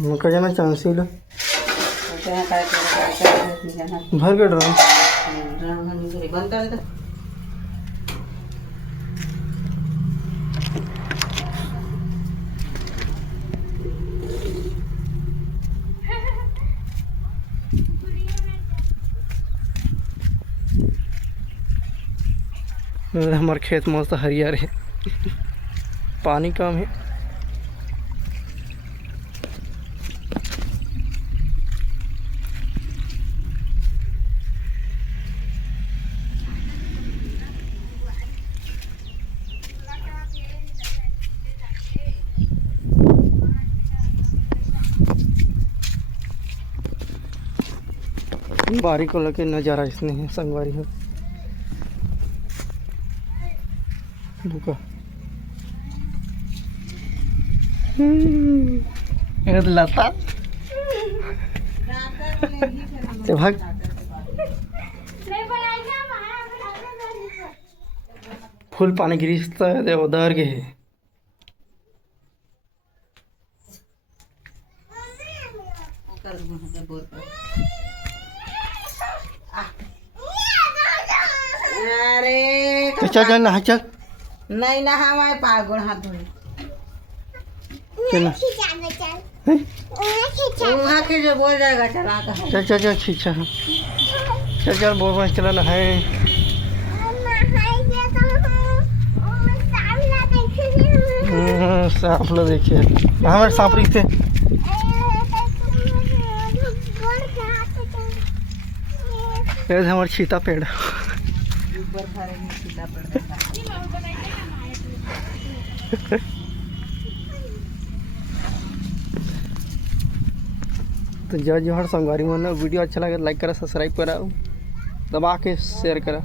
मका जाना चांस लो भर के ड्रम बंद कर दे। हमारे खेत मस्त हरियर है, पानी कम है। बारी को लेके नज़ारा इसने है संगवारी है रुका लता ते भाग फुल पानी गिरता है उधर के है। अरे चल चल नहा चल नहीं नहावा पागल हाथ धोए चल वहाँ के जो बोल जाएगा चला कर चल चल चल खींचा चल चल बोल बोल चला नहाए। सांप लो देखिए हमारे सांप रही थे हमारे चीता पेड़ तो जय जोहर संगवारी मन वीडियो अच्छा लगे लाइक करा सब्सक्राइब करा दबा के शेयर करा।